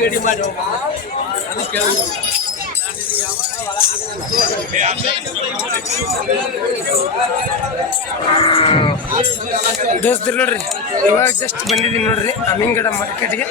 ಎಡಿ ಮಾಡಿ ಅದು ಕೇಳಿ ದೋಸ್ತರು ನೋಡ್ರಿ ಇವಾಗ ಜಸ್ಟ್ ಬಂದಿದ್ದೀನಿ ನೋಡ್ರಿ ಅಮೀನ್ಗಡ ಮಾರ್ಕೆಟ್ಗೆ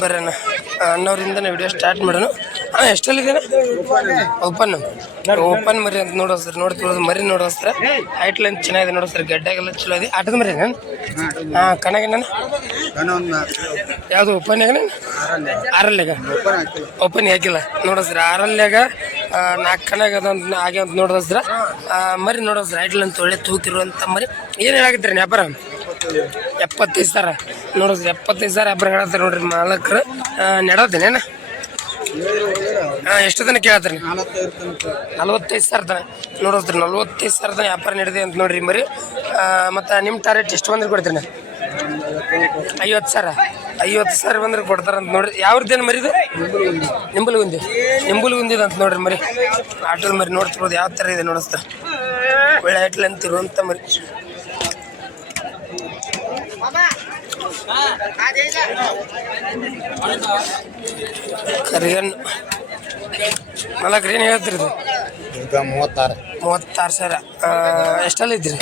ಬರೋಣ ನಾನು ವಿಡಿಯೋ ಸ್ಟಾರ್ಟ್ ಮಾಡೋಣ. ಹಾಂ ಇದೆ ಓಪನ್. ಓಪನ್ ಮರಿ ಅಂತ ನೋಡೋ ಸರ್ ನೋಡ್ತಿರೋದು ಮರಿ ನೋಡೋ ಸರ್. ಹೈಟ್ ಲೈನ್ ಚೆನ್ನಾಗಿದೆ ನೋಡೋ ಸರ್, ಗಡ್ಡೆಗೆಲ್ಲ ಚಲೋ ಇದೆ. ಆಟದ ಮರಿ ನಾನು ಹಾಂ ಕಣಗೆ ಯಾವುದು ಓಪನ್ ಆಗ ನಾನು? ಓಪನ್ ಹಾಕಿಲ್ಲ ನೋಡೋ ಸರ್ ಆರಲ್ಲಾಗ ನಾಲ್ಕು ಕಣಗ ಅದಂತ ಹಾಗೆ ಅಂತ ನೋಡೋ ಸರ್. ಮರಿ ನೋಡೋ ಸರ್ ಹೈಟ್ ಲೈನ್ ಒಳ್ಳೆ ತೂಕಿರುವಂಥ ಮರಿ. ಏನು ಹೇಳಾಕತ್ತೀರಿ ವ್ಯಾಪಾರ? ಎಪ್ಪತ್ತೈದು ಸಾವಿರ. ಸರ್, ಎಪ್ಪತ್ತೈದು ಸಾವಿರ ವ್ಯಾಪಾರ ಹೇಳತ್ತಾರೆ ನೋಡ್ರಿ ಮಾಲಕರು. ನೆಡೋದೇನೇನ ಹಾಂ, ಎಷ್ಟು ದಿನ ಕೇಳತ್ರಿ ನಲ್ವತ್ತೈದು ಸಾವಿರ ತನ ನೋಡ್ರಿ ನಲ್ವತ್ತೈದು ಸಾವಿರ ತನ ವ್ಯಾಪಾರ ನಡೆದಿದೆ ಅಂತ ನೋಡ್ರಿ ಮರಿ. ಮತ್ತು ನಿಮ್ಮ ಟಾರ್ಗೆಟ್ ಎಷ್ಟು ಬಂದ್ರೆ ಕೊಡ್ತೀರಿ ನಾ ಐವತ್ತು ಸಾವಿರ. ಐವತ್ತು ಸಾವಿರ ಬಂದ್ರೆ ಕೊಡ್ತಾರಂತ ನೋಡ್ರಿ. ಯಾವ್ರದ್ದೇನು ಮರಿದು ನಿಂಬಲ್ ಗುಂದಿ ನಿಂಬಲ್ ಗುಂದಿದ ಅಂತ ನೋಡ್ರಿ ಮರಿ. ಆಟೋದ ಮರಿ ನೋಡ್ತಿರೋದು ಯಾವ ಥರ ಇದೆ ನೋಡಿಸ್ತಾರೆ ಒಳ್ಳೆ ಐಟ್ಲ್ ಅಂತಿರುವಂಥ ಮರಿ. ಕರಿಗನ್ ನಾಲ್ಕು ಏನು ಹೇಳ್ತೀರಿ ಇದು? ಈಗ ಮೂವತ್ತಾರು. ಮೂವತ್ತಾರು ಸಾವಿರ. ಎಷ್ಟಲ್ಲಿ ಇದ್ರಿ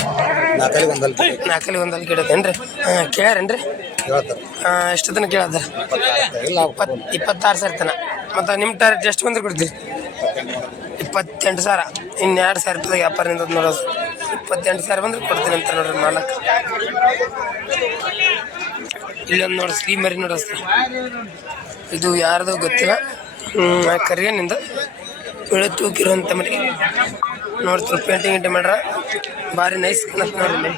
ನಾಲ್ಕಲ್ಲಿ ಒಂದಲ್ಲಿ ನಾಲ್ಕಲ್ಲಿ ಒಂದಲ್ಲಿ ಕೇಳತ್ತೇನ್ರಿ ಹಾಂ ಕೇಳ್ಯಾರೇನ್ರಿ? ಹೇಳ್ತಾರೆ ಎಷ್ಟು ತನಕ ಕೇಳತ್ತಾರ ಇಲ್ಲ ಇಪ್ಪತ್ತು ಇಪ್ಪತ್ತಾರು ಸಾವಿರ ತನ ಮತ್ತು ನಿಮ್ಮ ಟಾರ್ಗೆಟ್ ಎಷ್ಟು ಬಂದ್ರೆ ಕೊಡ್ತೀರಿ? ಇಪ್ಪತ್ತೆಂಟು ಸಾವಿರ. ಇನ್ನೆರಡು ಸಾವಿರ ರೂಪಾಯಿ ವ್ಯಾಪಾರ ನಿಂತದ ನೋಡೋದು ಇಪ್ಪತ್ತೆಂಟು ಸಾವಿರ ಬಂದ್ರೆ ಕೊಡ್ತೀನಿ ಅಂತ ನೋಡ್ರಿ ಮಾಲಕ್. ಇಲ್ಲೊಂದು ನೋಡ್ರಿ ಸ್ಲೀ ಮರಿ ನೋಡಿಸ್ತಾರೆ ಇದು ಯಾರ್ದು ಗೊತ್ತಿಲ್ಲ. ಕರಿಯನಿಂದ ಬೆಳೆ ತೂಕಿರುವಂಥ ಮರಿ ನೋಡ್ತಾರೆ ಪೇಂಟಿಂಗ್ ಗಿಂಟಿ ಮಾಡ್ರ. ಭಾರಿ ನೈಸ್ ಕಾಣತ್ತೆ ನೋಡ್ರಿ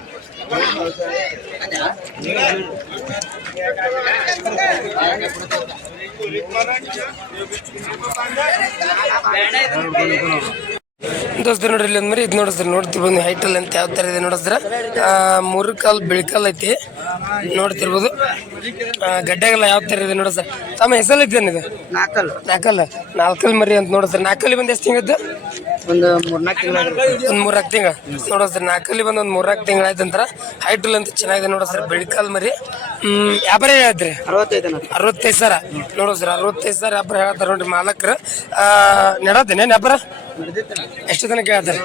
ದೋಸ್ತರು ನೋಡ್ರಿ ಇಲ್ಲಿ ಮರಿ, ಇದು ನೋಡಿಸ್ರಿ ನೋಡ್ತೀವಿ ಬಂದು ಹೈಟಲ್ ಅಂತ ಯಾವ ಥರ ಇದೆ ನೋಡಿಸ್ರ ಮೂರು ಕಾಲು ಬೆಳ್ಕಲ್ ಐತಿ. ನೋಡ್ತಿರ್ಬೋದು. ಗಡ್ಡೆಗೆಲ್ಲ ಯಾವ ಥರ ಇದೆ ಸರ್. ತಮ್ಮ ಹೆಸರು ಇದ್ದೇನೆ ಇದು? ನಾಲ್ಕಲ್ಲ ನಾಲ್ಕಲ್ಲ ನಾಲ್ಕಲ್ ಮರಿ ಅಂತ ನೋಡಿಸ್ತಾರೆ ನಾಲ್ಕಲ್ಲಿ ಬಂದು ಎಷ್ಟು ತಿಂಗದ್ದು ಒಂದು ಮೂರ್ನಾಲ್ಕು ತಿಂಗಳ ಒಂದು ಸರ್ ತಿಂಗಳ. ಸರ್ ನಾಲ್ಕಲ್ಲಿ ಬಂದು ಒಂದು ಮೂರಾಕ್ ತಿಂಗಳ ಆಯ್ತಂತರ ಹೈಟಲ್ ಅಂತ ಚೆನ್ನಾಗಿದೆ ನೋಡೋ ಸರ್. ಬೆಳಕಲ್ ಮರಿ. ವ್ಯಾಪಾರ ಹೇಳಿದ್ರಿ ಅರವತ್ತೈದು ಅರವತ್ತೈದು ಸಾವಿರ. ಸರ್ ಅರವತ್ತೈದು ಸಾವಿರ ವ್ಯಾಪಾರ ಹೇಳ್ತಾರೆ ನೋಡ್ರಿ ಮಾಲಕ್ರು. ನೆಡತ್ತೇನೆ ವ್ಯಾಪಾರ? ಎಷ್ಟು ತನಕ ಕೇಳ್ತಾರೆ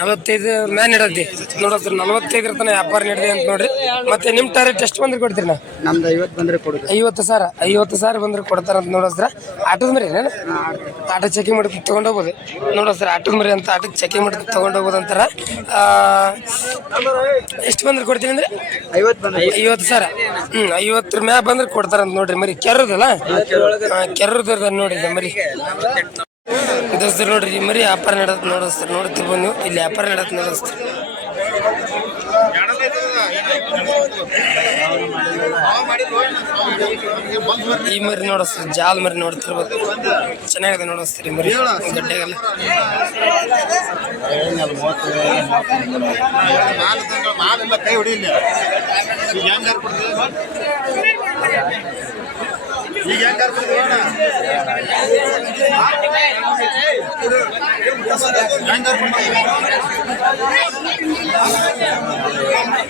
ನಲವತ್ತೈದು ಮ್ಯಾನ್ ಇಡತ್ತಿ ನೋಡತ್ರಿ ನಲವತ್ತೈದರ ತನಕ ವ್ಯಾಪಾರ ನಡೆದಿ ಅಂತ ನೋಡ್ರಿ. ಮತ್ತೆ ನಿಮ್ಮ ಟಾರ್ಗೆಟ್ ಎಷ್ಟು ಬಂದ್ರೆ ಕೊಡ್ತೀರಿ ನಾ ನಮ್ದು ಐವತ್ತು ಬಂದ್ರೆ ಕೊಡುದು. ಐವತ್ತು ಸಾವಿರ ಐವತ್ತು ಸಾವಿರ ಬಂದ್ರೆ ಕೊಡ್ತಾರ ಅಂತ ನೋಡಿಸ್ರ ಆಟೋದ ಮರಿ ಆಟೋ ಚೆಕಿಂಗ್ ಮಾಡಿ ತೊಗೊಂಡೋಗ್ಬೋದು ಸರ್ ಆಟೋದ ಮರಿ ಅಂತ ಆಟೋ ಚೆಕಿಂಗ್ ಮಾಡಿ ತೊಗೊಂಡೋಗ್ಬೋದು ಅಂತಾರ. ಎಷ್ಟು ಬಂದ್ರೆ ಕೊಡ್ತೀನಿ ಅಂದ್ರೆ? ಐವತ್ತು ಐವತ್ತು ಸಾವಿರ. ಹ್ಞೂ ಐವತ್ತರ ಮ್ಯಾಗ ಬಂದ್ರೆ ಕೊಡ್ತಾರಂತ ನೋಡ್ರಿ ಮರಿ. ಕೆರ್ರದಲ್ಲ? ಕೆರ್ರದ ನೋಡಿ ಮರಿ. ದೋಸ್ತರು ನೋಡ್ರಿ, ಮರಿ ವ್ಯಾಪಾರ ನಡತ್ ನೋಡಿಸ್ತಾರೆ ನೋಡ್ತೀವಿ ನೀವು ಇಲ್ಲಿ ವ್ಯಾಪಾರ ನಡತ್ ನೋಡಿಸ್ತಾರೆ. ಈ ಮರಿ ನೋಡಿಸ್ತಾರೆ, ಜಾಲ್ ಮರಿ ನೋಡ್ತಿರ್ಬೋದು ಚೆನ್ನಾಗಿದೆ ನೋಡಿಸ್ತಾರೆ ಮರಿ, ಗಡ್ಡೆಗೆಲ್ಲ. ಕೈ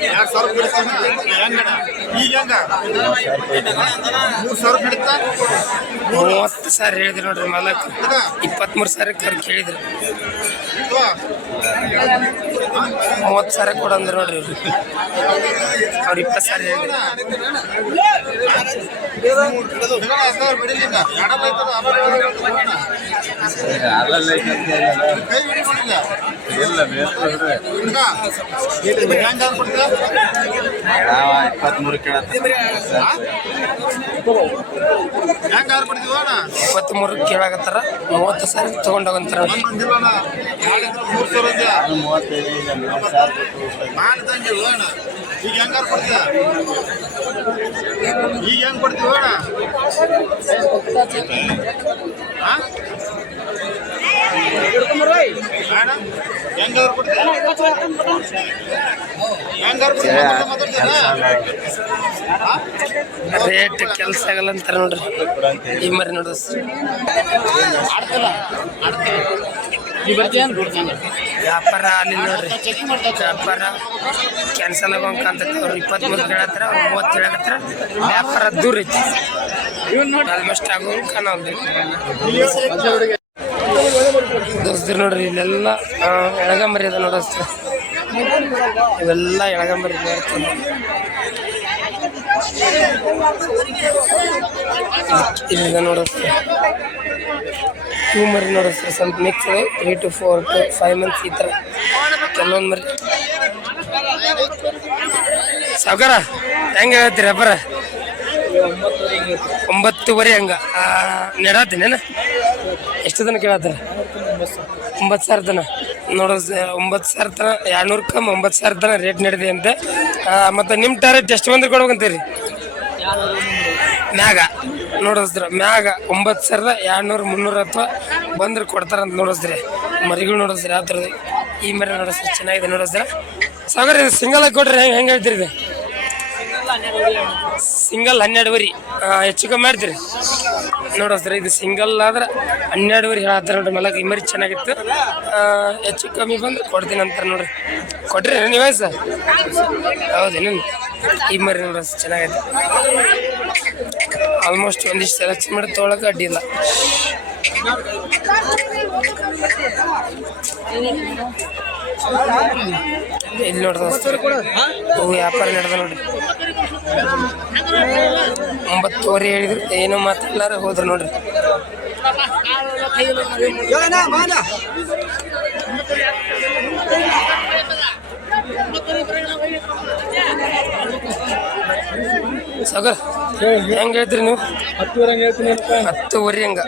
ಎರಡ್ ಸಾವಿರ ಬಿಡ್ತಾನ ಈಗ ಹೆಂಗ? ಮೂರ್ ಸಾವಿರ ಬಿಡ್ತಾ ಮೂವತ್ತು ಸಾವಿರ ಹೇಳಿದ್ರು ನೋಡ್ರಿ ಮಾಲಕ್. ಇಪ್ಪತ್ತ್ಮೂರು ಸಾವಿರ ಕರ್ ಕೇಳಿದ್ರು. ಮೂವತ್ತು ಸಾವಿರ ಕೊಡಂದ್ರೆ ನೋಡ್ರಿ. ಅವ್ರು ಇಪ್ಪತ್ತು ಸಾವಿರ ಹೇಳಿದ್ರು. ಕೊಡ್ತೀವಿ ಇಪ್ಪತ್ಮೂರು ಇಪ್ಪತ್ತ್ಮೂರು ಕೇಳಾಕತ್ತಾರ? ಮೂವತ್ತು ಸಾವಿರ ತಗೊಂಡೋಗಂತಾರ. ಮೂವತ್ತೈದು ಈಗ ಹೆಂಗಾರು ಕೊಡ್ತೀಯ? ಹೆಂಗ್ ಕೊಡ್ತೀವಿ ಅಣ್ಣ ಹಾ? ಅಣ್ಣ ಹೆಂಗಾರು ಕೊಡ್ತೀಯ ಹೆಂಗಾರು ಕೊಡ್ತೀಯ ಮಾತಾಡ್ತೀರಾ? ರೇಟ್ ಕೆಲಸ ಆಗಲ್ಲ ಅಂತಾರೆ ನೋಡ್ರಿ. ಈ ಮರಿ ನೋಡ್ರಿ ವ್ಯಾಪಾರ ಅಲ್ಲಿ ನೋಡ್ರಿ. ವ್ಯಾಪಾರ ಕ್ಯಾನ್ಸಲ್ ಆಗೋಂಕ ಅಂತ ಅವ್ರು ಇಪ್ಪತ್ಮೂರು ಕೇಳತ್ತಾರ ಅವ್ರು ಮೂವತ್ತು ಹೇಳಕತ್ತಾರ. ವ್ಯಾಪಾರ ದೂರ ಐತಿ. ಆಲ್ಮೋಸ್ಟ್ ಆಗೋಂಕ ನಾವು ದೋಸ್ತರು ನೋಡ್ರಿ ಇಲ್ಲೆಲ್ಲ ಎಳಗಂಬರಿ ಅದ ನೋಡಸ್ತ ಇವೆಲ್ಲ ಎಳಗಂಬರಿ ಇಲ್ಲಿಂದ ನೋಡಿಸ್ತಾರೆ ಇವು ಮರಿ ನೋಡಿಸ್ತಾರೆ ಸ್ವಲ್ಪ mix three to four to five months ಈ ಥರ ಕೆಲವೊಂದು ಮರಿ. ಸಾವುಕಾರ, ಹೆಂಗೆ ಹೇಳ್ತೀರಿ ಅಬ್ಬರ ಒಂಬತ್ತುವರೆ ಹಂಗ. ನೆಡಾತೀನೇನ ಎಷ್ಟು ದಿನ ಕೇಳತ್ತಾರ? ಒಂಬತ್ತು ಸಾವಿರ ತನ ನೋಡೋ ಒಂಬತ್ತು ಸಾವಿರ ತನ, ಎರಡ್ನೂರು ಕಮ್ ಒಂಬತ್ತು ಸಾವಿರ ತನ ರೇಟ್ ನಡೆದಿದೆ ಅಂತ. ಮತ್ತು ಮತ್ತೆ ನಿಮ್ಮ ಟಾರೆಟ್ ಎಷ್ಟು ಬಂದ್ರೆ ಕೊಡ್ಬೇಕಂತೀರಿ? ಮ್ಯಾಗ. ನೋಡಿಸ್ದ್ರ ಮ್ಯಾಗ ಒಂಬತ್ತು ಸಾವಿರದ ಎರಡ್ನೂರು ಮುನ್ನೂರ ಅಥವಾ ಬಂದ್ರೆ ಕೊಡ್ತಾರಂತ ನೋಡಿಸ್ರಿ ಮರಿಗಳು ನೋಡಿಸ್ರಿ ಯಾವ ಥರದ್ದು ಈ ಮರಿ ನೋಡಿಸ್ರಿ ಚೆನ್ನಾಗಿದೆ ನೋಡಿಸ್ರ ಸಾಗರ ಇದು ಸಿಂಗಲ್ ಆಗಿ ಕೊಡ್ರಿ ಹೆಂಗೆ ಹೆಂಗೆ ಹೇಳ್ತೀರಿ ಇದು? ಸಿಂಗಲ್ ಹನ್ನೆರಡುವರೆ ಹೆಚ್ಚು ಕಮ್ಮಿ ಮಾಡ್ತೀರಿ? ನೋಡಿಸ್ರಿ ಇದು ಸಿಂಗಲ್ ಆದ್ರೆ ಹನ್ನೆರಡುವರೆ ಹೇಳತ್ತಾರೆ ನೋಡ್ರಿ ಮೇಲೆ ಈ ಮರಿ ಚೆನ್ನಾಗಿತ್ತು. ಆ, ಹೆಚ್ಚು ಕಮ್ಮಿ ಬಂದು ಕೊಡ್ತೀನಿ ಅಂತಾರೆ ನೋಡ್ರಿ. ಕೊಟ್ರಿ ನೀವು ಸರ್? ಹೌದೇನು? ಈ ಮರಿ ನೋಡ್ರಿ ಚೆನ್ನಾಗೈತೆ. ಆಲ್ಮೋಸ್ಟ್ ಒಂದಿಷ್ಟು ಸೆಲೆಕ್ಷನ್ ಮಾಡಿ ತೊಗೊಳಕ್ಕೆ ಅಡ್ಡಿಲ್ಲ ಇಲ್ಲಿ. ನೋಡ್ದ ವ್ಯಾಪಾರ ನಡೆದ ನೋಡಿ ಒಂಬತ್ತುವರೆ ಹೇಳಿದ್ರು, ಏನು ಮಾತಾಡ್ಲಾರ ಹೋದ್ರು ನೋಡ್ರಿ. ಸಾಗರ್, ಹೆಂಗೆ ಹೇಳ್ತೀರಿ ನೀವು? ಹತ್ತುವರೆ ಹಂಗ.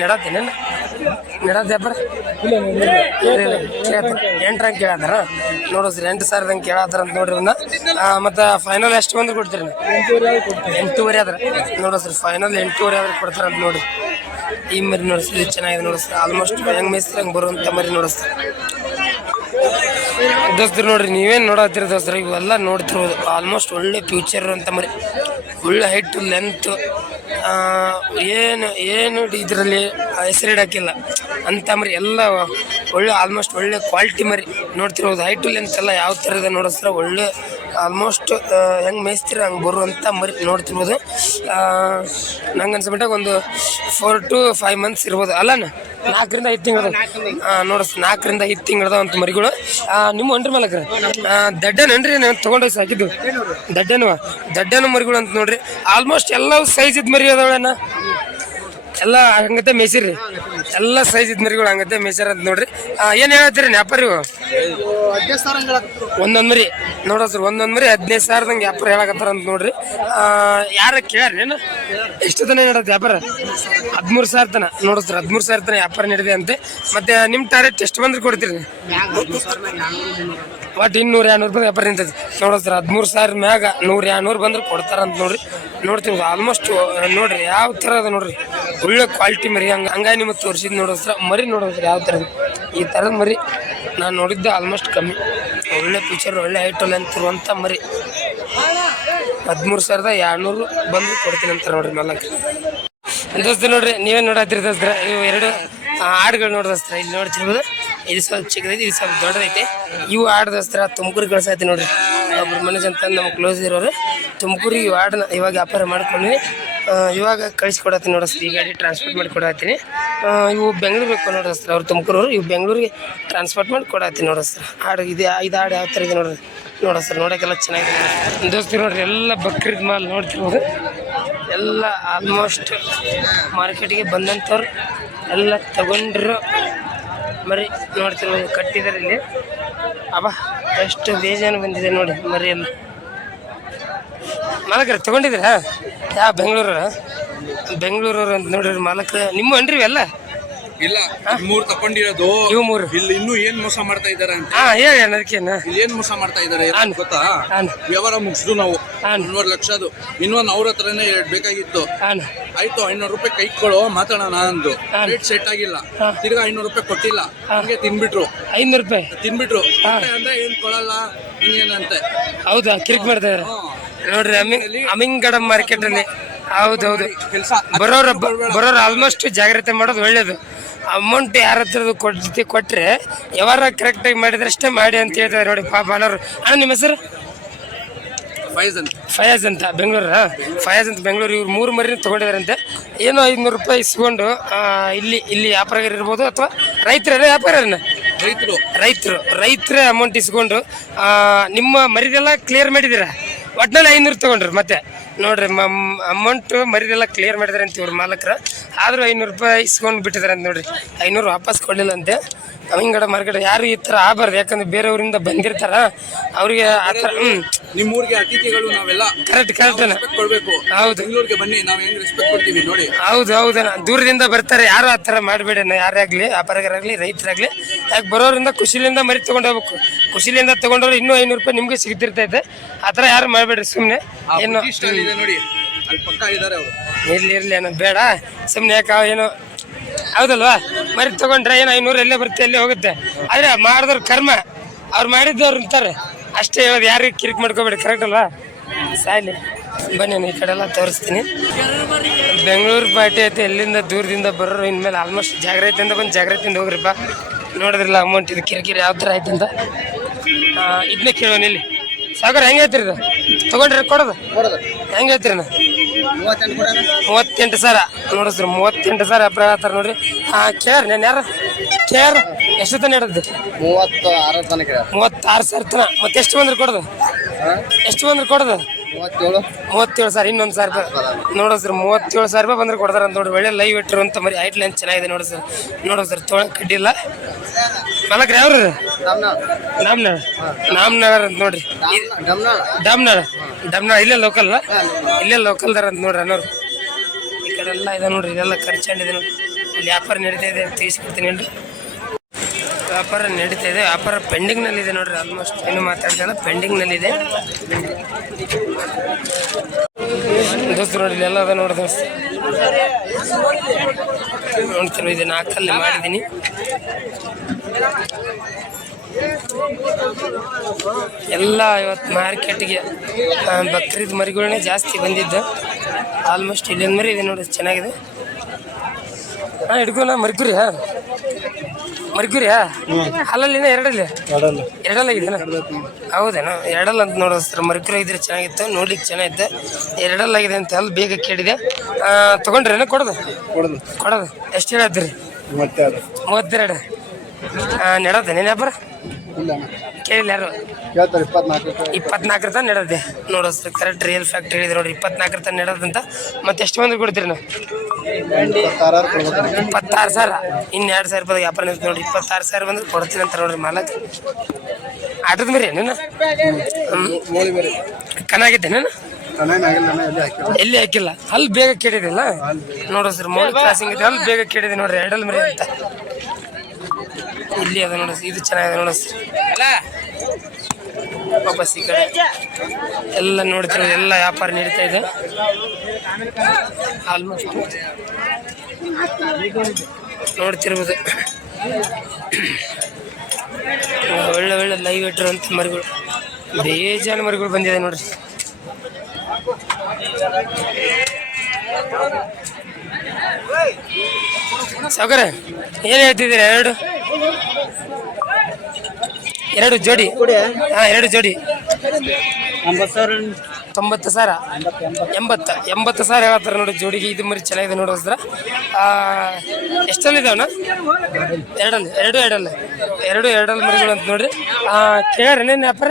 ನೆಡತ್ತೀನಿ ನೆಡದ ವ್ಯಾಪಾರ ಎಂಟ್ರಂಗೆ ಕೇಳತ್ತಾರ ಸರ್, ಎಂಟು ಸಾವಿರದಂಗೆ ಕೇಳತ್ತಾರ ಅಂತ ನೋಡ್ರಿ ಒಂದು ಮತ್ತು ಫೈನಲ್ ಎಷ್ಟು ಮಂದಿ ಕೊಡ್ತೀರಿ ಎಂಟೂವರೆ ಆದ್ರೆ. ನೋಡಿಸ್ರಿ ಫೈನಲ್ ಎಂಟೂವರೆ ಆದ್ರೆ ಕೊಡ್ತಾರ ಅಂತ ನೋಡ್ರಿ ಈ ಮರಿ ನೋಡಿಸ್ರಿ ಇದು ಚೆನ್ನಾಗಿದೆ ನೋಡಿಸ್ತಾರೆ ಆಲ್ಮೋಸ್ಟ್ ಹೆಂಗೆ ಮೇಯ್ಸ್ರಿ ಹಂಗೆ ಬರುವಂಥ ಮರಿ ನೋಡಿಸ್ರಿ ದೋಸ್ತರು ನೋಡ್ರಿ, ನೀವೇನು ನೋಡತ್ತೀರಿ ದೋಸ್ತರು, ಇವೆಲ್ಲ ನೋಡ್ತಿರೋದು ಆಲ್ಮೋಸ್ಟ್ ಒಳ್ಳೆ ಫ್ಯೂಚರ್ ಅಂತ ಮರಿ. ಒಳ್ಳೆ ಹೈಟ್ ಲೆಂತ್ ಏನು ಏನು ಇದರಲ್ಲಿ ಹೆಸರಿಡಕ್ಕಿಲ್ಲ ಅಂತ ಮರಿ, ಎಲ್ಲ ಒಳ್ಳೆ ಆಲ್ಮೋಸ್ಟ್ ಒಳ್ಳೆ ಕ್ವಾಲಿಟಿ ಮರಿ. ನೋಡ್ತಿರೋದು ಹೈಟ್ ಲೆಂತ್ ಎಲ್ಲ ಯಾವ ಥರ ಇದೆ ನೋಡಿಸ್ರೆ ಒಳ್ಳೆ ಆಲ್ಮೋಸ್ಟ್ ಹೆಂಗೆ ಮೇಯಿಸ್ತೀರ, ಹಂಗೆ ಬರುವಂಥ ಮರಿ ನೋಡ್ತಿರ್ಬೋದು. ನಂಗೆ ಅನ್ಸ್ಬಿಟ್ಟಾಗ ಒಂದು ಫೋರ್ ಟು ಫೈವ್ ಮಂತ್ಸ್ ಇರ್ಬೋದು. ಅಲ್ಲನ? ನಾಲ್ಕರಿಂದ ಐದು ತಿಂಗಳದ ನೋಡಿಸ್ ನಾಲ್ಕರಿಂದ ಐದು ತಿಂಗಳದ ಅಂತ ಮರಿಗಳು. ನಿಮ್ಮ ಒಂಡ್ರಿ ಮಲಕ್ರ? ದಡ್ಡನನ್ರಿ ನಾನು ತೊಗೊಂಡೋಗಿ ಸಾಕಿದ್ದು ದಡ್ಡನವ ದಡ್ಡನ ಮರಿಗಳು ಅಂತ ನೋಡ್ರಿ. ಆಲ್ಮೋಸ್ಟ್ ಎಲ್ಲ ಸೈಜ್ ಇದ್ ಮರಿ ಅದಾವಣ್ಣ ಎಲ್ಲ ಹಂಗತೆ ಮೇಸಿರಿ ಎಲ್ಲ ಸೈಜ್ ಇದ್ ಮರಿಗಳು ಹಂಗತೆ ಮೇಸರ್ ಅಂತ ನೋಡ್ರಿ. ಏನು ಹೇಳ್ತೀರಿ ವ್ಯಾಪಾರಿ ಇವು? ಒಂದೊಂದ್ ಮರಿ. ನೋಡೋಸ್ರಿ ಒಂದೊಂದ್ ಮರಿ ಹದಿನೈದು ಸಾವಿರದಂಗೆ ವ್ಯಾಪಾರ ಹೇಳಕತ್ತಾರ ಅಂತ ನೋಡ್ರಿ. ಯಾರ ಕೇಳ್ರಿ ಏನು? ಎಷ್ಟು ತನ ನಡತ್ತೆ ವ್ಯಾಪಾರ? ಹದಿಮೂರು ಸಾವಿರ ತನ. ನೋಡಿಸ್ರಿ ಹದಿಮೂರು ಸಾವಿರ ತನ ವ್ಯಾಪಾರ ನಡೆದಿದೆ ಅಂತೆ. ಮತ್ತೆ ನಿಮ್ಮ ಟಾರೆಟ್ ಎಷ್ಟು ಬಂದ್ರೆ ಕೊಡ್ತೀರಿ ಒಟ್ಟು ಇನ್ನೂರ ಎರಡು ರೂಪಾಯಿ ವ್ಯಾಪಾರ ನಿಂತೈತಿ. ನೋಡಿಸ್ರಿ ಹದಿಮೂರು ಸಾವಿರ ಮ್ಯಾಗ ನೂರ ಎರಡು ಬಂದ್ರೆ ಕೊಡ್ತಾರಂತ ನೋಡ್ರಿ. ನೋಡ್ತೀವಿ ಆಲ್ಮೋಸ್ಟ್ ನೋಡ್ರಿ, ಯಾವ ಥರ ಅದ ನೋಡ್ರಿ. ಒಳ್ಳೆ ಕ್ವಾಲಿಟಿ ಮರಿ. ಹಂಗೆ ಹಂಗಾಗಿ ನಿಮಗೆ ತೋರಿಸಿದ್ ಸರ್. ಮರಿ ನೋಡಿಸ್ರಿ ಯಾವ ಥರ ಈ ಥರದ ಮರಿ ನಾನು ನೋಡಿದ್ದೆ ಆಲ್ಮೋಸ್ಟ್ ಕಮ್ಮಿ. ಒಳ್ಳೆ ಪಿಕ್ಚರ್ ಒಳ್ಳೆ ಲೆಂತ್ ಇರುವಂಥ ಮರಿ. ಹದಿಮೂರು ಸಾವಿರದ ಎರಡ್ನೂರು ಬಂದು ಕೊಡ್ತೀನಿ ಅಂತ ನೋಡ್ರಿ ನಾಲ್ಕು ದೋಸ್ತ ನೋಡ್ರಿ ನೀವೇ ನೋಡತ್ತೀರಿ ದೋಸ್ತ್ರ ಇವು ಎರಡು ಹಾಡುಗಳು ನೋಡಿದಸ್ತ್ರ ಇಲ್ಲಿ ನೋಡ್ತಿರ್ಬೋದು ಇದು ಸ್ವಲ್ಪ ಚಿಕ್ಕದೈತಿ ಇದು ಸ್ವಲ್ಪ ದೊಡ್ಡದೈತೆ. ಇವು ಹಾಡು ದೋಸ್ತ್ರ ತುಮಕೂರು ಕಳ್ಸೈತಿ ನೋಡ್ರಿ. ಒಬ್ರು ಮನೇಜ್ ಅಂತ ನಮ್ಮ ಕ್ಲೋಸ್ ಇರೋರು. ತುಮಕೂರಿಗೆ ಇವು ಹಾಡನ್ನ ಇವಾಗ ವ್ಯಾಪಾರ ಮಾಡ್ಕೊಂಡಿನಿ. ಆ, ಇವಾಗ ಕಳಿಸ್ಕೊಡತ್ತೀನಿ ಸರ್, ಈ ಗಾಡಿ ಟ್ರಾನ್ಸ್ಪೋರ್ಟ್ ಮಾಡಿ ಕೊಡತ್ತೀನಿ. ಇವು ಬೆಂಗಳೂರು ಬೇಕು ನೋಡಸ್ತ್ರ ಅವ್ರು ತುಮಕೂರವ್ರು, ಇವು ಬೆಂಗಳೂರಿಗೆ ಟ್ರಾನ್ಸ್ಪೋರ್ಟ್ ಮಾಡಿ ಕೊಡತ್ತೀನಿ ಸರ್. ಹಾಡು ಇದು ಇದು ಹಾಡು ಯಾವ ಥರ ಇದೆ ನೋಡ್ರಿ ಸರ್ ನೋಡೋಕ್ಕೆಲ್ಲ ಚೆನ್ನಾಗಿದೆ ದೋಸ್ತಿ ನೋಡ್ರಿ, ಎಲ್ಲ ಬಕ್ರೀದ್ ಮಾಲ್ ನೋಡ್ತಿರ್ಬೋದು ಎಲ್ಲ ಆಲ್ಮೋಸ್ಟ್ ಮಾರ್ಕೆಟಿಗೆ ಬಂದಂಥವ್ರು ಎಲ್ಲ ತಗೊಂಡ್ರು. ಮರಿ ನೋಡ್ತಿರ್ಬೋದು ಕಟ್ಟಿದ್ದಾರೆ ಇಲ್ಲಿ. ಅಬ್ಬಾ, ಎಷ್ಟು ಬೇಜಾನು ಬಂದಿದೆ ನೋಡಿ ಮರಿ ಎಲ್ಲ. ಮಾಲಕರ, ತಗೊಂಡಿದ್ದೀರಾ? ಯಾವ ಬೆಂಗಳೂರು ಬೆಂಗಳೂರವ್ರು ಅಂತ ನೋಡ್ರಿ ಮಾಲಕ. ನಿಮ್ಮ ಅನ್ರಿ ಎಲ್ಲ? ಇಲ್ಲ ಮೂರು ತಕೊಂಡಿರೋದು ಇವು ಮೂರು. ಇಲ್ಲಿ ಇನ್ನು ಏನ್ ಮೋಸ ಮಾಡ್ತಾ ಇದಾರೆ ಅಂತ? ಹಾ ಹೇಳಿ ಅದಕ್ಕೇನು ಇಲ್ಲಿ ಏನ್ ಮೋಸ ಮಾಡ್ತಾ ಇದಾರೆ ಹಾನ್. ಗೊತ್ತಾ. ವ್ಯವಹಾರ ಮುಗಿಸ್ದು ನಾವು. ಹಾನ್. ಇನ್ನೂರು ಲಕ್ಷದು ಇನ್ನೊಂದು ಅವ್ರ ಹತ್ರನೇ ಎರಡ್ ಬೇಕಾಗಿತ್ತು. ಆಯ್ತು ಐನೂರು ರೂಪಾಯಿ ಕೈ ಕೊಡು ಮಾತಾಡೋಣ ಅಂದು. ರೇಟ್ ಸೆಟ್ ಆಗಿಲ್ಲ. ತಿರ್ಗಾ ಐನೂರು ರೂಪಾಯಿ ಕೊಟ್ಟಿಲ್ಲ. ಹಂಗೆ ತಿನ್ಬಿಟ್ರು ಐನೂರು ರೂಪಾಯಿ? ತಿನ್ಬಿಟ್ರು. ಅಂದ್ರೆ ಏನ್ ಕೊಡಲ್ಲ ಹಿಂಗೇನಂತೆ. ಹೌದಾ? ಕಿರಿಕ್ ಮಾಡ್ತಾರೆ ನೋಡ್ರಿ ಅಮಿಂಗ್ ಅಮಿಂಗಡ ಮಾರ್ಕೆಟ್ ಅಲ್ಲಿ. ಹೌದೌದು. ಬರೋರು ಬರೋರು ಆಲ್ಮೋಸ್ಟ್ ಜಾಗ್ರತೆ ಮಾಡೋದು ಒಳ್ಳೇದು. ಅಮೌಂಟ್ ಯಾರ ಹತ್ರದ್ದು ಕೊಡ್ತಿ ಕೊಟ್ರೆ ಯಾವಾರ ಕರೆಕ್ಟಾಗಿ ಮಾಡಿದ್ರೆ ಅಷ್ಟೇ ಮಾಡಿ ಅಂತ ಹೇಳ್ತಾರೆ ನೋಡಿ ಪಾಪ ಅನ್ನೋರು ಅಣ್ಣ ನಿಮ್ಮ ಹೆಸರು? ಫಯಾಜ್ ಅಂತ ಬೆಂಗಳೂರ? ಫಯಾಜ್ ಅಂತ ಬೆಂಗಳೂರು. ಇವ್ರು ಮೂರು ಮರಿನ ತೊಗೊಂಡಿದಾರಂತೆ ಏನೋ ಐದುನೂರು ರೂಪಾಯಿ ಇಸ್ಕೊಂಡು ಇಲ್ಲಿ ಇಲ್ಲಿ ವ್ಯಾಪಾರಿಗರು ಇರ್ಬೋದು ಅಥವಾ ರೈತರೇ ವ್ಯಾಪಾರನ ರೈತರು. ರೈತರು. ರೈತರ ಅಮೌಂಟ್ ಇಸ್ಕೊಂಡು ನಿಮ್ಮ ಮರಿದೆಲ್ಲ ಕ್ಲಿಯರ್ ಮಾಡಿದ್ದೀರಾ? ಒಟ್ನಲ್ಲಿ ಐನೂರು ತಗೊಂಡ್ರು ಮತ್ತೆ. ನೋಡ್ರಿ ಅಮೌಂಟ್ ಮರಿದೆಲ್ಲ ಕ್ಲಿಯರ್ ಮಾಡಿದಾರೆ ಅಂತ ಇವ್ರ ಮಾಲಕರು. ಆದರೂ ಐನೂರು ರೂಪಾಯಿ ಇಸ್ಕೊಂಡು ಬಿಟ್ಟಿದ್ದಾರೆ ಅಂತ ನೋಡ್ರಿ. ಐನೂರು ವಾಪಸ್ ಕೊಡಲಿಲ್ಲ ಅಂತೆ ಅವಿಂಗಡ ಮಾರ್ಕೆಟ್ ಯಾರು ಈ ಥರ ಆಗಬಾರ್ದು ಯಾಕಂದ್ರೆ ಬೇರೆಯವರಿಂದ ಬಂದಿರ್ತಾರ. ಅವ್ರಿಗೆ ಆ ಥರ ಹ್ಞೂ ನಿಮ್ಮೂರಿಗೆ ಅತಿಥಿಗಳು ನಾವೆಲ್ಲ ಕರೆಕ್ಟ್ ಕರೆಕ್ಟ್ ಕೊಡಬೇಕು. ಹೌದು. ಬೆಂಗಳೂರಿಗೆ ಬನ್ನಿ ನಾವು ಹೆಂಗ್ ರೆಸ್ಪೆಕ್ಟ್ ಕೊಡ್ತೀವಿ ನೋಡಿ. ಹೌದು ಹೌದಣ್ಣ ದೂರದಿಂದ ಬರ್ತಾರೆ ಯಾರು ಆ ಥರ ಮಾಡಬೇಡಿ ಯಾರೇ ಆಗಲಿ ವ್ಯಾಪಾರಿಗರಾಗಲಿ ರೈತರಾಗಲಿ ಯಾಕೆ ಬರೋರಿಂದ ಖುಷಿಲಿಂದ ಮರಿ ತೊಗೊಂಡು ಹೋಗ್ಬೇಕು ಖುಷಿಲಿಂದ ತೊಗೊಂಡವ್ರು ಇನ್ನೂ ಐನೂರು ರೂಪಾಯಿ ನಿಮಗೆ ಸಿಗ್ತಿರ್ತೈತೆ. ಆ ಥರ ಯಾರು ಮಾಡಬೇಡ್ರಿ ಸುಮ್ಮನೆ ಏನು? ಇದೆ ನೋಡಿ. ಅಲ್ಲಿ ಪಕ್ಕ ಇದ್ದಾರೆ ಅವರು. ಇರ್ಲಿ ಇರ್ಲಿ ಅನ್ನೋದು ಬೇಡ. ಸುಮ್ಮನೆ ಯಾಕೆ ಏನು ಹೌದಲ್ವಾ? ಮರಿ ತಗೊಂಡ್ರೆ ಏನು ಐನೂರು ಎಲ್ಲೇ ಬರುತ್ತೆ ಎಲ್ಲೇ ಹೋಗುತ್ತೆ. ಆದರೆ ಮಾಡಿದವ್ರ ಕರ್ಮ. ಅವ್ರು ಮಾಡಿದ್ದವ್ರು ಇರ್ತಾರೆ ಅಷ್ಟೇ ಹೇಳೋದು ಯಾರಿಗೆ ಕಿರಿಕ್ ಮಾಡ್ಕೋಬೇಡಿ ಕರೆಕ್ಟ್ ಅಲ್ವಾ? ಸಾಯ್ಲಿ. ಬನ್ನಿ ನಾನು ಈ ಕಡೆ ಎಲ್ಲ ತೋರಿಸ್ತೀನಿ. ಬೆಂಗಳೂರು ಪಾರ್ಟಿ ಐತೆ ಎಲ್ಲಿಂದ ದೂರದಿಂದ ಬರೋರು ಇನ್ಮೇಲೆ ಆಲ್ಮೋಸ್ಟ್ ಜಾಗ್ರತೆಯಿಂದ ಬಂದು ಜಾಗ್ರತೆಯಿಂದ ಹೋಗ್ರಿಪ್ಪ ನೋಡಿದ್ರಲ್ಲ ಅಮೌಂಟ್ ಇದು ಕಿರಿಕಿರಿ ಯಾವ ಥರ ಆಯ್ತು ಅಂತ. ಇದನ್ನೇ ಕೇಳೋಣ ಇಲ್ಲಿ. ಸಾಗರ ಹೆಂಗೈತಿ ರೀ ಇದು? ತೊಗೊಂಡ್ರೆ ಕೊಡೋದು. ಹೆಂಗೆ ಹೇಳ್ತೀರಿ ನಾ ಮೂವತ್ತೆಂಟು ಸಾವಿರ ನೋಡ್ರಿ ಸರ್ ಮೂವತ್ತೆಂಟು ಸಾವಿರ ಅಪ್ರ ಹೇಳ್ತಾರೆ ನೋಡ್ರಿ. ಹಾಂ ಕೇಳ್ರಿ ನಾನು ಯಾರು? ಕೇಳ ಎಷ್ಟು ತನ ಹಿಡಿದು? ಮೂವತ್ತು ಆರು ತನಕ ಮೂವತ್ತಾರು ಸಾವಿರ ತನ. ಮತ್ತೆ ಎಷ್ಟು ಬಂದ್ರೆ ಕೊಡೋದು? ಎಷ್ಟು ಬಂದ್ರೆ ಕೊಡೋದು? ಮೂವತ್ತೇಳು. ಮೂವತ್ತೇಳು ಸಾವಿರ ಇನ್ನೊಂದು ಸಾವಿರ ರೂಪಾಯಿ ನೋಡೋ ಸರ್ ಮೂವತ್ತೇಳು ಸಾವಿರ ರೂಪಾಯಿ ಬಂದ್ರೆ ಕೊಡ್ತಾರೆ ಅಂತ ನೋಡಿ ಒಳ್ಳೆ ಲೈವ್ ಇಟ್ಟರು ಅಂತ ಮರಿ ಐಟ್ ಲೈನ್ ಚೆನ್ನಾಗಿದೆ ನೋಡಿ ಸರ್. ನೋಡೋ ಸರ್ ತೊಳಕ್ಕೆ ಕಡ್ಡಿಲ್ಲ ಮಲಕ್ರಿ ಯಾವ್ರಿ? ನಾಮ್ನಾಳ ನಾಮ್ನಾಳ ಅಂತ ನೋಡ್ರಿ. ಡಮ್ನಾಳ ಡಮ್ನಾಳ ಡಮ್ನಾಳ ಇಲ್ಲೇ ಲೋಕಲ್ ಇಲ್ಲೇ ಲೋಕಲ್ದಾರ ಅಂತ ನೋಡ್ರಿ ಅನ್ನೋರು ಈ ಕಡೆ ಎಲ್ಲ ಇದೆ ನೋಡ್ರಿ ಇದೆಲ್ಲ ಖರ್ಚಂಡಿದೆ ನೋಡಿ ಇಲ್ಲಿ ವ್ಯಾಪಾರ ನಡೀತಾ ಇದೆ ತಿಳಿಸ್ಕೊಡ್ತೀನಿ ಹೇಳ್ರಿ. ವ್ಯಾಪಾರ ನಡೀತಾ ಇದೆ. ವ್ಯಾಪಾರ ಇದೆ ನೋಡ್ರಿ ಆಲ್ಮೋಸ್ಟ್ ಏನು ಮಾತಾಡ್ತಲ್ಲ ಪೆಂಡಿಂಗ್ನಲ್ಲಿದೆ ದೋಸ್ತ ನೋಡಿ ಇಲ್ಲೆಲ್ಲ ಅದ ನೋಡಿ ದೋಸ್ತ. ನೋಡ್ತಿರೋ ಇದು ನಾಲ್ಕಲ್ಲಿ ಮಾಡಿದ್ದೀನಿ. ಎಲ್ಲ ಇವತ್ತು ಮಾರ್ಕೆಟ್ಗೆ ಬಕ್ರೀದ್ ಮರಿಗಳನ್ನೇ ಜಾಸ್ತಿ ಬಂದಿದ್ದು. ಆಲ್ಮೋಸ್ಟ್ ಇಲ್ಲಿಂದ ಮರಿ ಇದೆ ನೋಡಿ ಚೆನ್ನಾಗಿದೆ. ಹಾಂ ಹಿಡ್ಕೋಣ ಮರ್ಕುರಿ ಹಾಂ? ಮರ್ಕುರಿಯಾ ಹಾಲಲ್ಲಿನ ಎರಡಲ್ಲಿ? ಎರಡಲ್ಲ. ಇದೆ ಹೌದೇನಾ? ಎರಡಲ್ಲ ಅಂತ ನೋಡೋ ಸರ್ ಮರ್ಕುರಿ ಇದ್ರೆ ಚೆನ್ನಾಗಿತ್ತು ನೋಡ್ಲಿಕ್ಕೆ ಚೆನ್ನಾಗಿತ್ತು. ಎರಡಲ್ಲಾಗಿದೆ ಅಂತ ಅಲ್ಲಿ ಬೇಗ ಕೇಳಿದೆ. ತಗೊಂಡ್ರೇನ ಕೊಡೋದು? ಕೊಡೋದು. ಕೊಡೋದು. ಎಷ್ಟು ಹೇಳಿದ್ರಿ ಮೂವತ್ತೆರಡು. ನೆಡೋದೆ ನೀನು ವ್ಯಾಪಾರ ಇಲ್ಲ ಕೇಳಿಲ್ಲ ಯಾರು? ಕೇಳ್ತಾರೆ ಇಪ್ಪತ್ನಾಲ್ಕು ಇಪ್ಪತ್ನಾಲ್ಕರ ತನಕ ನಡೆದೆ ನೋಡೋ ಸರ್ ಕರೆಕ್ಟ್ ರಿಯಲ್ ಫ್ಯಾಕ್ಟ್ ಹೇಳಿದ್ರು ನೋಡಿ ಇಪ್ಪತ್ನಾಲ್ಕರ ತನಕ ನಡೆದಂತ ಮತ್ತೆ ಎಷ್ಟು ಮಂದಿ ಕೊಡ್ತೀರಿ ನಾವು? ಇಪ್ಪತ್ತಾರು ಸಾವಿರ? ಇನ್ನು ಎರಡು ಸಾವಿರ ರೂಪಾಯಿ ವ್ಯಾಪಾರ ನಿಂತು ನೋಡಿ ಇಪ್ಪತ್ತಾರು ಸಾವಿರ ಬಂದ್ರೆ ಕೊಡ್ತೀನಿ ಅಂತ ನೋಡ್ರಿ ಮಾಲಕ್. ಆಟದ ಮರಿ ನೀನು? ಮೋಳಿ ಬೇರೆ. ಕನಾಗಿದ್ದೆ ನೀನು? ಚೆನ್ನಾಗಿಲ್ಲ ಎಲ್ಲಿ ಹಾಕಿಲ್ಲ. ಎಲ್ಲಿ ಹಾಕಿಲ್ಲ? ಅಲ್ಲಿ ಬೇಗ ಕೇಳಿದಿಲ್ಲ ನೋಡೋ ಸರ್ ಮೋಡಿ ಕ್ರಾಸಿಂಗ್ ಇದೆ ಅಲ್ಲಿ ಬೇಗ ಕೇಳಿದೆ ನೋಡ್ರಿ ಎರಡಲ್ ಮರಿ ಅಂತ. ಇಲ್ಲಿ ಅದ ನೋಡಿಸ್ ಇದು ಚೆನ್ನಾಗಿದೆ ನೋಡ. ವಾಪಸ್ ಈ ಕಡೆ. ಎಲ್ಲ ನೋಡ್ತಿರೋದು ಎಲ್ಲ ವ್ಯಾಪಾರ ನಡೀತಾ ಇದೆ. ಆಲ್ಮೋಸ್ಟ್ ನೋಡ್ತಿರ್ಬೋದು. ಒಳ್ಳೆ ಒಳ್ಳೆ ಲೈವ್ ಇಟ್ಟಿರುವಂಥ ಮರಿಗಳು. ಬೇಜಾನ್ ಮರಿಗಳು ಬಂದಿದೆ ನೋಡ್ರಿ. ಸಾಗರ ಏನು ಹೇಳ್ತಿದ್ದೀರಾ ಎರಡು? ಎರಡು ಜೋಡಿ. ಹಾ ಎರಡು ಜೋಡಿ. ತೊಂಬತ್ತು ಸಾವಿರ? ಎಂಬತ್ತು ಎಂಬತ್ತು. ಸಾವಿರ ಹೇಳ್ತಾರೆ ನೋಡಿ ಜೋಡಿಗೆ. ಇದು ಮರಿ ಚೆನ್ನಾಗಿದೆ ನೋಡಿ ಹೊಸ್ದ್ರ ಎಷ್ಟಲ್ಲಿ ಇದಾವಣ್ಣ ಎರಡಲ್ಲಿ ಎರಡು ಎರಡಲ್ಲ. ಎರಡು ಎರಡಲ್ಲಿ ಮರಿಗಳು ಅಂತ ನೋಡ್ರಿ. ಕೇಳ್ರಿ ಏನೇನು ವ್ಯಾಪಾರ?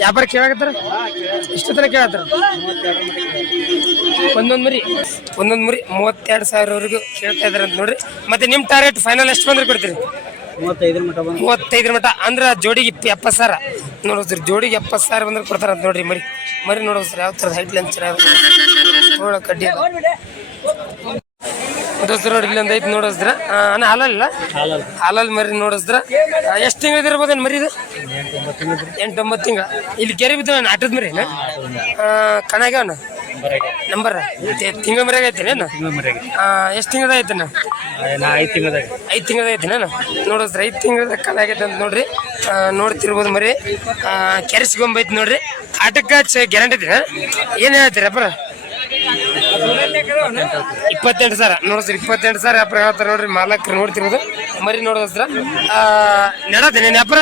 ವ್ಯಾಪಾರ ಕೇಳಾಕತ್ತಾರ? ಇಷ್ಟು ಥರ ಕೇಳತ್ತಾರ? ಒಂದೊಂದು ಮರಿ ಒಂದೊಂದು ಮರಿ ಮೂವತ್ತೆರಡು ಸಾವಿರವರೆಗೂ ಕೇಳ್ತಾ ಇದಾರೆ ಅಂತ ನೋಡ್ರಿ. ಮತ್ತೆ ನಿಮ್ಮ ಟಾರ್ಗೆಟ್ ಫೈನಲ್ ಎಷ್ಟು ಬಂದ್ರೆ ಕೊಡ್ತೀರಿ? ಮೂವತ್ತೈದರ ಮಟ್ಟ ಬಂದು ಮೂವತ್ತೈದರ ಮಟ್ಟ ಅಂದ್ರೆ ಜೋಡಿಗೆ ಇಪ್ಪ ಎಪ್ಪತ್ತು ಸಾವಿರ. ನೋಡೋದು ಸರ್ ಜೋಡಿಗೆ ಎಪ್ಪತ್ತು ಸಾವಿರ ಬಂದ್ರೆ ಕೊಡ್ತಾರೆ ಅಂತ ನೋಡ್ರಿ ಮರಿ. ಮರಿ ನೋಡೋದು ಸರ್ ಯಾವ ಥರದ ಹೈಟ್ ಲೆಂಚ್ ನೋಡೋ ಕಡ್ಡಿ ಅದ. ದೋಸ್ತರ ನೋಡಿ ಇಲ್ಲೊಂದು ಐತೆ ನೋಡಿದ್ರ ಅಣ್ಣ ಹಾಲಲ್ಲ ಹಾಲಲ್ಲಿ ಮರಿ ನೋಡಿದ್ರ ಎಷ್ಟು ತಿಂಗಳು ಇರ್ಬೋದೇನು ಮರಿ ಇದು? ಎಂಟು ಒಂಬತ್ತು ತಿಂಗಳ. ಇಲ್ಲಿ ಕೆರೆ ಬಿದ್ದು ನಾನು ಆಟದ ಮರಿ ಕಣಾಗ್ಯಾವನ ನಂಬರ್? ತಿಂಗಳ ಮರ್ಯಾಗ ಐತೆ ಏನು? ಎಷ್ಟು ತಿಂಗಳದ ಐತೆ ಐದು ತಿಂಗಳದಾಗ. ಐದು ತಿಂಗಳದ ಐತೆ ನಾನು ನೋಡಿದ್ರೆ ಐದು ತಿಂಗ್ಳ್ದಾಗ ಕಾಲ ಆಗೈತೆ ಅಂತ ನೋಡ್ರಿ. ಆ, ನೋಡ್ತಿರ್ಬೋದು ಮರಿ. ಕೆರೆಸ್ಕೊಂಬೈತಿ ನೋಡ್ರಿ. ಆಟಕ್ಕೆ ಗ್ಯಾರಂಟಿ ಐತೆ ಏನು ಹೇಳ್ತೀರ ಅಪ್ಪ ಇಪ್ಪತ್ತೆಂಟು ಸಾವಿರ. ನೋಡಿಸ್ರಿ ಇಪ್ಪತ್ತೆಂಟು ಸಾವಿರ ವ್ಯಾಪಾರ ಹೇಳ್ತಾರೆ ನೋಡ್ರಿ. ಮಾಲಕ್ರು ನೋಡ್ತಿರ್ಬೋದು. ಮರಿ ನೋಡಿದ್ರ ನೆಡತ್ತೆ ನೀನು ವ್ಯಾಪಾರ?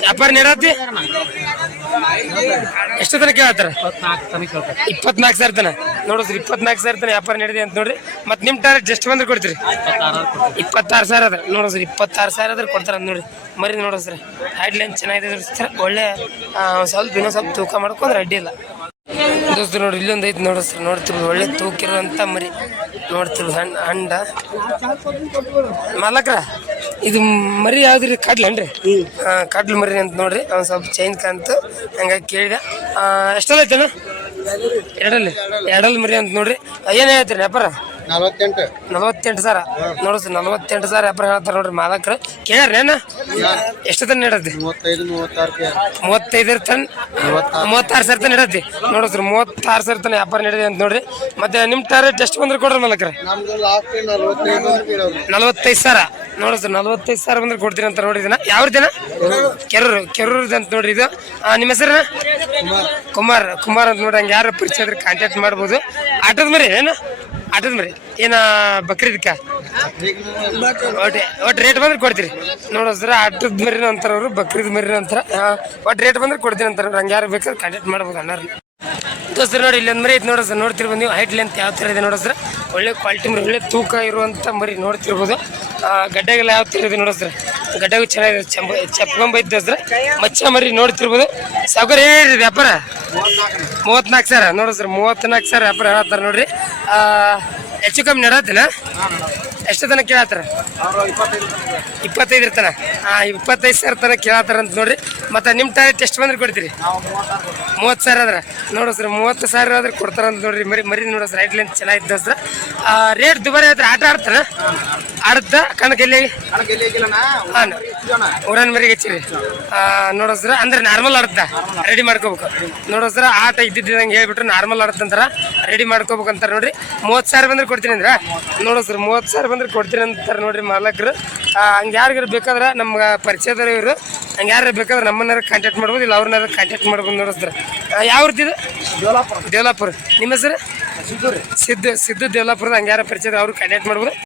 ವ್ಯಾಪಾರ ನೆಡತ್ತಿ? ಎಷ್ಟು ತನಕ ಕೇಳ್ತಾರ ಇಪ್ಪತ್ನಾಲ್ಕು ಸಾವಿರ ತನ ನೋಡಿದ್ರಿ ಇಪ್ಪತ್ನಾಲ್ಕು ಸಾವಿರ ತನ ವ್ಯಾಪಾರ ನಡೆದಿ ಅಂತ ನೋಡ್ರಿ. ಮತ್ತೆ ನಿಮ್ಮ ಟಾರ್ಗೆಟ್ ಜಸ್ಟ್ ಬಂದ್ರೆ ಕೊಡ್ತೀರಿ. ಇಪ್ಪತ್ತಾರು ಸಾವಿರ ಅದ ನೋಡಿದ್ರಿ ಇಪ್ಪತ್ತಾರು ಸಾವಿರ ಆದ್ರೆ ಕೊಡ್ತಾರೆ ನೋಡ್ರಿ. ಮರಿ ಸರ್ ಹೈಡ್ ಲೈನ್ ಚೆನ್ನಾಗಿದೆ ಸರ್. ಒಳ್ಳೆ ಸ್ವಲ್ಪ ಇನ್ನೂ ಸ್ವಲ್ಪ ತೂಕ ಮಾಡ್ಕೊಂಡ್ರೆ ಅಡ್ಡಿ ಇಲ್ಲ. ದೋಸ್ತರು ನೋಡಿ ಇಲ್ಲೊಂದು ಐತೆ ಸರ್ ನೋಡ್ತಿರ್ಬೋದು ಒಳ್ಳೆ ತೂಕ ಇರುವಂಥ ಮರಿ. ನೋಡ್ತಿರ್ಬೋದು ಹಣ್ಣು ಹಂಡ. ಮಾಲಕ್ರ? ಇದು ಮರಿ ಯಾವ್ದ್ರಿ? ಕಡ್ಲೇನ್ರಿ ಏನ್ರಿ? ಕಡ್ಲು ಮರಿ ಅಂತ ನೋಡ್ರಿ. ಒಂದು ಸ್ವಲ್ಪ ಚೈನ್ ಕಂತು ಹಂಗ ಕೇಳಿದೆ. ಎಷ್ಟಲ್ಲ ಐತೆ ಎರಡಲ್ಲಿ? ಎರಡಲ್ಲಿ ಮರಿ ಅಂತ ನೋಡ್ರಿ. ಏನು ಐತ್ರಿ ವ್ಯಾಪಾರ? ನಲವತ್ತೆಂಟು. ನಲವತ್ತೆಂಟು ಸಾವಿರ. ನೋಡಿಸ್ರಿ ನಲವತ್ತೆಂಟು ಸಾವಿರ ವ್ಯಾಪಾರ ಹೇಳ್ತಾರೆ ನೋಡ್ರಿ ಮಾಲಕರು. ಕೇಳ್ರಿ ಏನ ಎಷ್ಟು ತನ ನೀಡತ್ತೆ? ಮೂವತ್ತೈದು ಮೂವತ್ತೈದರ ತನ? ಮೂವತ್ತಾರು. ಸಾವಿರ ತನ ಇಡತ್ತೆ ನೋಡಿಸ್ರಿ ಮೂವತ್ತಾರು ಸಾವಿರ ತನ ವ್ಯಾಪಾರ ನಡೆದಿದೆ ಅಂತ ನೋಡ್ರಿ. ಮತ್ತೆ ನಿಮ್ಮ ಟಾರ್ಗೆಟ್ ಎಷ್ಟು ಬಂದ್ರೆ ಕೊಡ್ರಿ ಮಾಲಕ್ರ? ನಲವತ್ತೈದು ಅಂತ ಕೇಳೋರು ಸರ್, ನಲ್ವತ್ತೈದು ಸಾವಿರ ಬಂದ್ರೆ ಕೊಡ್ತೀನಿ ಅಂತ ನೋಡಿ ಯಾವ ದಿನ ಕೆರೂರು ಕೆರೂರ್ದು ಅಂತ ನೋಡ್ರಿ ಇದು. ನಿಮ್ಮ ಹೆಸರು? ಕುಮಾರ್ ಕುಮಾರ್ ಅಂತ ನೋಡಿ ಹಂಗೆ ಯಾರು ಪರಿಚಯ ಆದ್ರೆ ಕಾಂಟ್ಯಾಕ್ಟ್ ಮಾಡ್ಬೋದು. ಆಟದ ಮರಿ ಏನು? ಆಟದ ಮರಿ. ಏನ ಬಕ್ರೀದ್ಕ ಒಟ್ಟು ಒಟ್ಟು ರೇಟ್ ಬಂದ್ರೆ ಕೊಡ್ತೀರಿ. ನೋಡಿದ್ರೆ ಆಟದ ಮರಿನ ಅಂತಾರವ್ರು ಬಕ್ರೀದ್ ಮರಿನ ಅಂತಾರ. ಒಟ್ಟು ರೇಟ್ ಬಂದ್ರೆ ಕೊಡ್ತೀನಿ ಅಂತಾರೆ ಹಂಗೆ ಯಾರು ಬೇಕಾದ್ರೆ ಕಾಂಟ್ಯಾಕ್ಟ್ ಮಾಡ್ಬೋದು ಅಣ್ಣಾರು ದೋಸ್ತರು ನೋಡಿ, ಇಲ್ಲೊಂದು ಮರಿ ಐತೆ ನೋಡಿದ್ರೆ ನೋಡ್ತಿರ್ಬೋದು ನೀವು. ಹೈಟ್ ಲೆಂತ್ ಯಾವ ಥರ ಇದೆ ನೋಡಿದ್ರೆ ಒಳ್ಳೆ ಕ್ವಾಲಿಟಿ ಮರಿ, ಒಳ್ಳೆ ತೂಕ ಇರುವಂಥ ಮರಿ ನೋಡ್ತಿರ್ಬೋದು. ಗಡ್ಡೆಗೆಲ್ಲ ಯಾವ ಥರ ಇದೆ ನೋಡಿದ್ರೆ ಗಡ್ಡೆಗೂ ಚೆನ್ನಾಗಿದೆ. ಚಂಬ ಚಪ್ಪಂಬೈತೆ ಸರ್ ಮಚ್ಚ ಮರಿ ನೋಡ್ತಿರ್ಬೋದು. ಸಾಗರ ಏನಿದೆ ವ್ಯಾಪಾರ? ಮೂವತ್ನಾಲ್ಕು ಸಾವಿರ. ಸರ್ ಮೂವತ್ತ್ನಾಲ್ಕು ಸಾವಿರ ವ್ಯಾಪಾರ ಹೇಳ್ತಾರೆ ನೋಡ್ರಿ. ಹೆಚ್ಚು ಕಮ್ಮಿ ನಡತ್ತಿನ ಎಷ್ಟು ತನಕ ಕೇಳತ್ತಾರ? ಇಪ್ಪತ್ತೈದು ಇರ್ತಾನ ಹಾಂ ಇಪ್ಪತ್ತೈದು ಸಾವಿರ ತನಕ ಕೇಳತ್ತಾರ ಅಂತ ನೋಡ್ರಿ. ಮತ್ತು ನಿಮ್ಮ ಟಾರ್ಗೆಟ್ ಎಷ್ಟು ಬಂದ್ರೆ ಕೊಡ್ತೀರಿ? ಮೂವತ್ತು ಸಾವಿರ ಆದ್ರೆ. ನೋಡು ಸರ್, ಮೂವತ್ತು ಸಾವಿರ ಆದ್ರೆ ಕೊಡ್ತಾರ ಅಂತ ನೋಡ್ರಿ. ಮರಿ ಮರಿ ನೋಡೋ ಸರ್ ರೈಟ್ ಲೈನ್ ಚೆನ್ನಾಗಿದ್ದ ಸರ್. ರೇಟ್ ದುಬಾರಿ ಆದ್ರೆ ಆಟ ಆಡ್ತಾರ? ಆಡ್ದ ಎಲ್ಲಿ ಹಾಂ ಊರನ್ ಮರಿಗೆ ಹಚ್ಚಿರಿ. ನೋಡೋ ಸರ್, ಅಂದ್ರೆ ನಾರ್ಮಲ್ ಆಡುತ್ತಾ? ರೆಡಿ ಮಾಡ್ಕೋಬೇಕು. ನೋಡೋ ಸರ್, ಆಟ ಇದ್ದಿದ್ದಂಗೆ ಹೇಳ್ಬಿಟ್ರೆ ನಾರ್ಮಲ್ ಆಡ್ತಂತಾರ ರೆಡಿ ಮಾಡ್ಕೋಬೇಕಂತಾರ ನೋಡ್ರಿ. ಮೂವತ್ತು ಸಾವಿರ ಬಂದ್ರೆ ಕೊಡ್ತೀನಿ ಅಂದ್ರೆ? ನೋಡೋ ಸರ್, ಮೂವತ್ತು ಸಾವಿರ ಬಂದ್ರೆ ಕೊಡ್ತೀನಿ ಅಂತಾರೆ ನೋಡ್ರಿ ಮಾಲಕರು. ಹಂಗೆ ಯಾರಿಗಾರು ಬೇಕಾದ್ರೆ ನಮ್ಗೆ ಪರಿಚಯದ ಇವರು. ಹಂಗೆ ಯಾರು ಬೇಕಾದ್ರೆ ನಮ್ಮನ್ನಾರು ಕಾಂಟ್ಯಾಕ್ಟ್ ಮಾಡ್ಬೋದು ಇಲ್ಲ ಅವ್ರನ್ನಾರು ಕಾಂಟ್ಯಾಕ್ಟ್ ಮಾಡ್ಬೋದು ನೋಡಿಸ್ತಾರೆ ಯಾವ ಇದು? ದೇವಲಾಪುರ. ನಿಮ್ಮ ಹೆಸರು? ಸಿದ್ದು ಸಿದ್ದು ದೇವಲಾಪುರದ ಹಂಗೆ ಯಾರು ಪರಿಚಯ ಅವ್ರು ಕಾಂಟ್ಯಾಕ್ಟ್ ಮಾಡ್ಬೋದು.